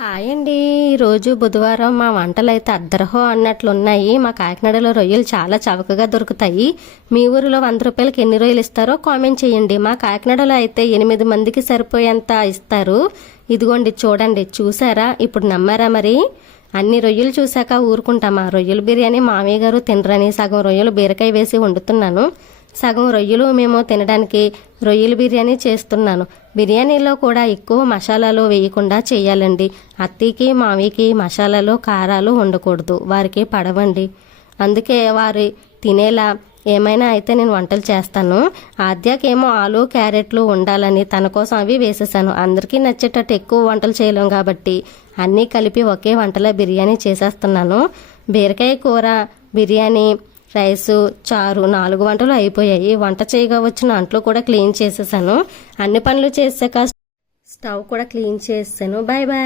Hi అండి. ఈరోజు బుధవారం మా వంటలు అయితే అద్దరహో అన్నట్లున్నాయి. మా కాకినాడలో రొయ్యలు చాలా చవకగా దొరుకుతాయి. మీ ఊరిలో 100 రూపాయలకి ఎన్ని రొయ్యలు ఇస్తారో కామెంట్ చేయండి. మా కాకినాడలో అయితే 8 మందికి సరిపోయేంత ఇస్తారు. ఇదిగోండి చూడండి, చూసారా? ఇప్పుడు నమ్మారా మరి? అన్ని రొయ్యలు చూశాక ఊరుకుంటామా? రొయ్యల బిర్యానీ మామయ్య గారు తినరని సగం రొయ్యలు బీరకాయ వేసి వండుతున్నాను. సగం రొయ్యలు మేము తినడానికి రొయ్యల బిర్యానీ చేస్తున్నాను. బిర్యానీలో కూడా ఎక్కువ మసాలాలు వేయకుండా చేయాలండి. అత్తయ్యకి మామయ్యకి మసాలాలు కారాలు ఉండకూడదు, వారికి పడవండి. అందుకే వారి తినేలా ఏమైనా అయితే నేను వంటలు చేస్తాను. ఆద్యాకేమో ఆలు క్యారెట్లు ఉండాలని తన కోసం అవి వేసేసాను. అందరికీ నచ్చేటట్టు ఎక్కువ వంటలు చేయలేం కాబట్టి అన్నీ కలిపి ఒకే వంటలో బిర్యానీ చేసేస్తున్నాను. బీరకాయ కూర, బిర్యానీ, రైసు, చారు 4 వంటలు అయిపోయాయి. వంట చేయగా వచ్చిన అంట్లు కూడా క్లీన్ చేసేసాను. అన్ని పనులు చేసాక స్టవ్ కూడా క్లీన్ చేసాను. Bye bye.